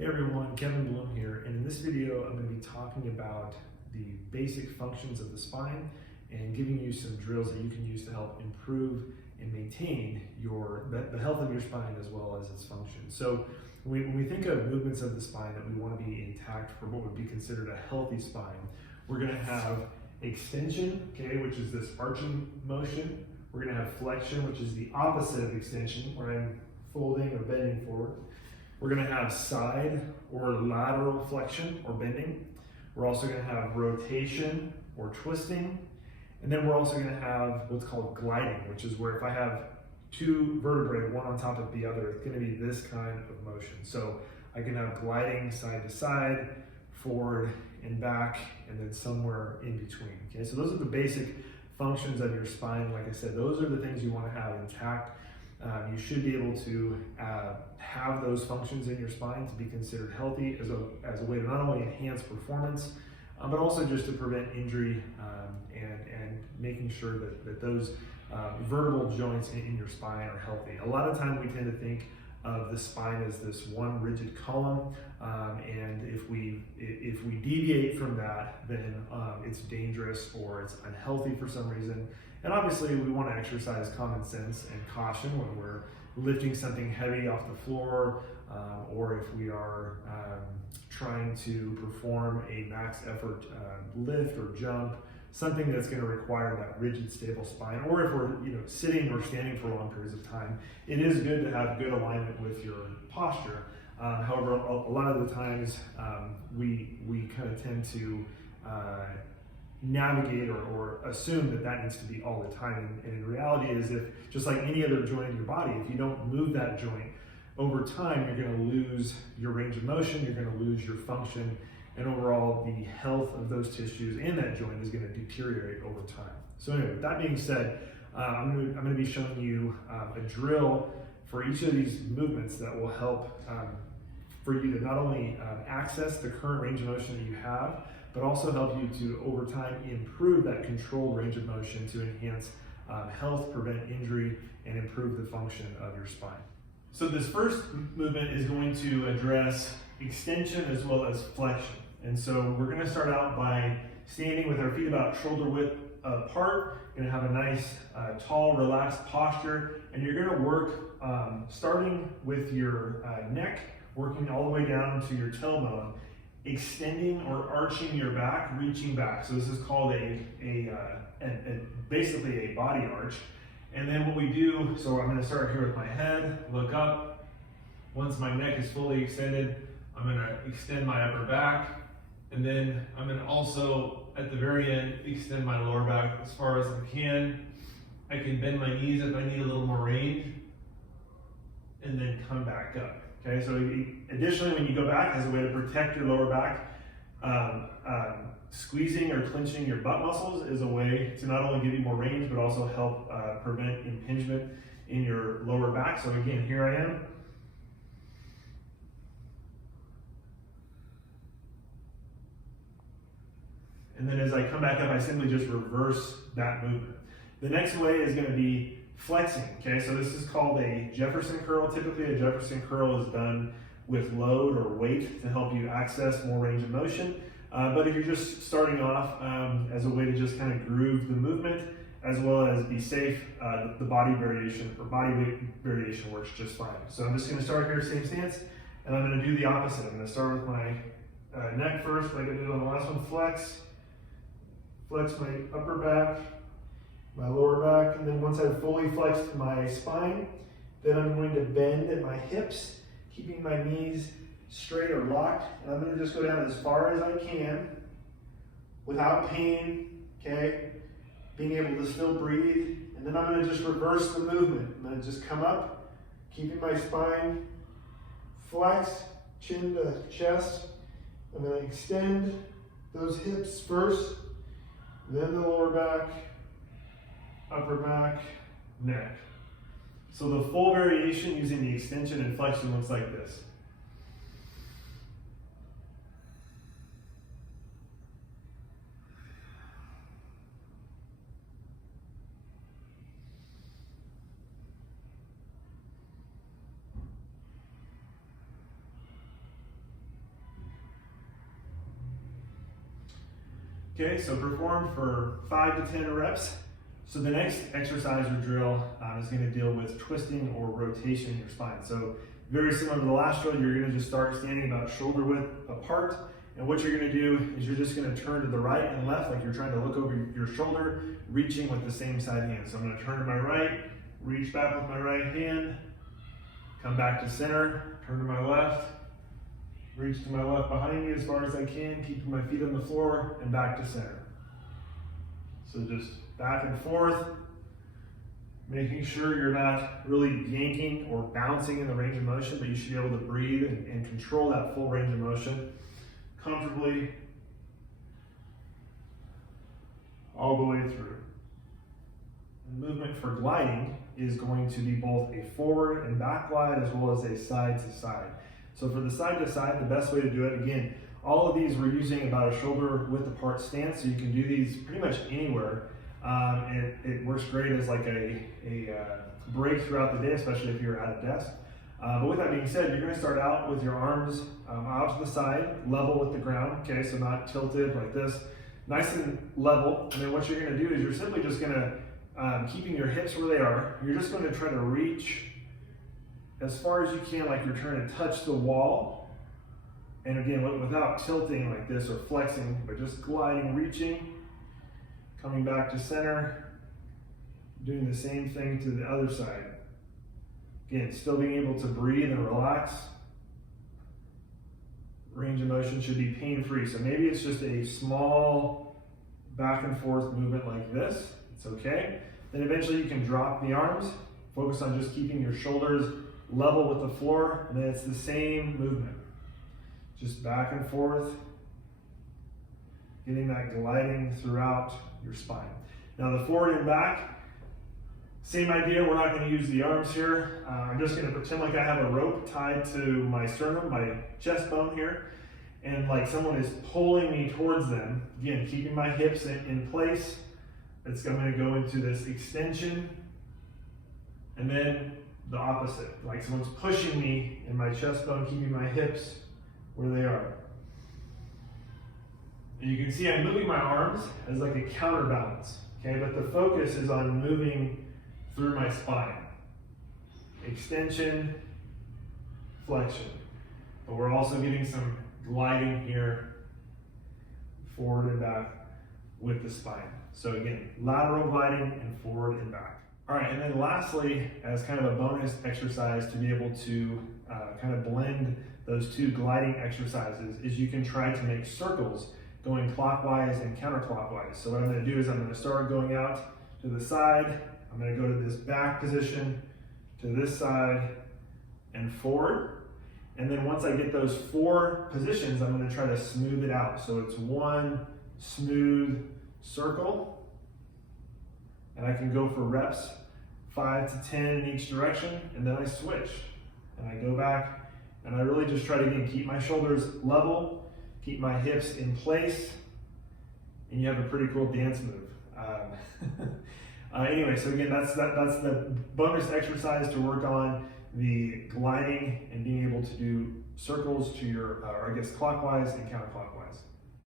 Hey everyone, Kevin Bloom here, and in this video I'm going to be talking about the basic functions of the spine and giving you some drills that you can use to help improve and maintain the health of your spine as well as its function. So when we think of movements of the spine that we want to be intact for what would be considered a healthy spine, we're going to have extension, okay, which is this arching motion. We're going to have flexion, which is the opposite of extension, where I'm folding or bending forward. We're going to have side or lateral flexion or bending. We're also going to have rotation or twisting. And then we're also going to have what's called gliding, which is where if I have two vertebrae, one on top of the other, it's going to be this kind of motion. So I can have gliding side to side, forward and back, and then somewhere in between. Okay, so those are the basic functions of your spine. Like I said, those are the things you want to have intact. You should be able to have those functions in your spine to be considered healthy as a way to not only enhance performance, but also just to prevent injury and making sure that those vertebral joints in your spine are healthy. A lot of times we tend to think of the spine as this one rigid column, and if we deviate from that, then it's dangerous or it's unhealthy for some reason. And obviously we want to exercise common sense and caution when we're lifting something heavy off the floor, or if we are trying to perform a max effort lift or jump, something that's going to require that rigid, stable spine, or if we're sitting or standing for long periods of time. It is good to have good alignment with your posture. However, a lot of the times we kind of tend to navigate or assume that needs to be all the time, and in reality is, if just like any other joint in your body, if you don't move that joint over time, you're going to lose your range of motion, you're going to lose your function, and overall the health of those tissues and that joint is going to deteriorate over time. So anyway, with that being said, I'm going to be showing you a drill for each of these movements that will help for you to not only access the current range of motion that you have, but also help you to, over time, improve that controlled range of motion to enhance health, prevent injury, and improve the function of your spine. So this first movement is going to address extension as well as flexion. And so we're going to start out by standing with our feet about shoulder width apart. You're going to have a nice, tall, relaxed posture, and you're going to work starting with your neck, working all the way down to your tailbone, extending or arching your back, reaching back. So this is called basically a body arch. And then what we do, so I'm going to start here with my head, look up. Once my neck is fully extended, I'm going to extend my upper back. And then I'm going to also, at the very end, extend my lower back as far as I can. I can bend my knees if I need a little more range, and then come back up. Okay, so additionally, when you go back, as a way to protect your lower back, squeezing or clenching your butt muscles is a way to not only give you more range, but also help prevent impingement in your lower back. So again, here I am. And then as I come back up, I simply just reverse that movement. The next way is going to be flexing. Okay, so this is called a Jefferson curl. Typically, a Jefferson curl is done with load or weight to help you access more range of motion. But if you're just starting off as a way to just kind of groove the movement, as well as be safe, the body variation or body weight variation works just fine. So I'm just going to start here, same stance, and I'm going to do the opposite. I'm going to start with my neck first, like I did on the last one, flex my upper back, my lower back, and then once I've fully flexed my spine, then I'm going to bend at my hips, keeping my knees straight or locked, and I'm going to just go down as far as I can without pain, okay? Being able to still breathe, and then I'm going to just reverse the movement. I'm going to just come up, keeping my spine flexed, chin to chest. I'm going to extend those hips first, then the lower back, upper back, neck. So the full variation using the extension and flexion looks like this. Okay, so perform for 5 to 10 reps. So the next exercise or drill is going to deal with twisting or rotation in your spine. So very similar to the last drill, you're going to just start standing about shoulder width apart. And what you're going to do is you're just going to turn to the right and left like you're trying to look over your shoulder, reaching with the same side hand. So I'm going to turn to my right, reach back with my right hand, come back to center, turn to my left, reach to my left behind me as far as I can, keeping my feet on the floor, and back to center. So just back and forth, making sure you're not really yanking or bouncing in the range of motion, but you should be able to breathe and control that full range of motion comfortably all the way through. And movement for gliding is going to be both a forward and back glide as well as a side to side. So for the side to side, the best way to do it, again, all of these we're using about a shoulder width apart stance, so you can do these pretty much anywhere. And it works great as like a break throughout the day, especially if you're at a desk. But with that being said, you're going to start out with your arms out to the side, level with the ground, okay, so not tilted like this, nice and level. And then what you're going to do is you're simply just going to, keeping your hips where they are, you're just going to try to reach as far as you can, like you're trying to touch the wall. And again, without tilting like this or flexing, but just gliding, reaching, coming back to center, doing the same thing to the other side. Again, still being able to breathe and relax. Range of motion should be pain-free. So maybe it's just a small back and forth movement like this. It's okay. Then eventually you can drop the arms, focus on just keeping your shoulders level with the floor, and then it's the same movement. Just back and forth, getting that gliding throughout your spine. Now the forward and back, same idea. We're not going to use the arms here. I'm just going to pretend like I have a rope tied to my sternum, my chest bone here, and like someone is pulling me towards them. Again, keeping my hips in place. I'm going to go into this extension, and then the opposite, like someone's pushing me in my chest bone, keeping my hips where they are. And you can see I'm moving my arms as like a counterbalance, okay? But the focus is on moving through my spine. Extension, flexion. But we're also getting some gliding here, forward and back with the spine. So again, lateral gliding and forward and back. All right, and then lastly, as kind of a bonus exercise to be able to kind of blend those two gliding exercises, is you can try to make circles going clockwise and counterclockwise. So what I'm going to do is I'm going to start going out to the side. I'm going to go to this back position, to this side, and forward. And then once I get those 4 positions, I'm going to try to smooth it out. So it's one smooth circle. And I can go for reps, 5 to 10 in each direction, and then I switch. And I go back, and I really just try to, again, keep my shoulders level, keep my hips in place, and you have a pretty cool dance move. Anyway, so again, that's the bonus exercise to work on the gliding and being able to do circles to your, or I guess clockwise and counterclockwise.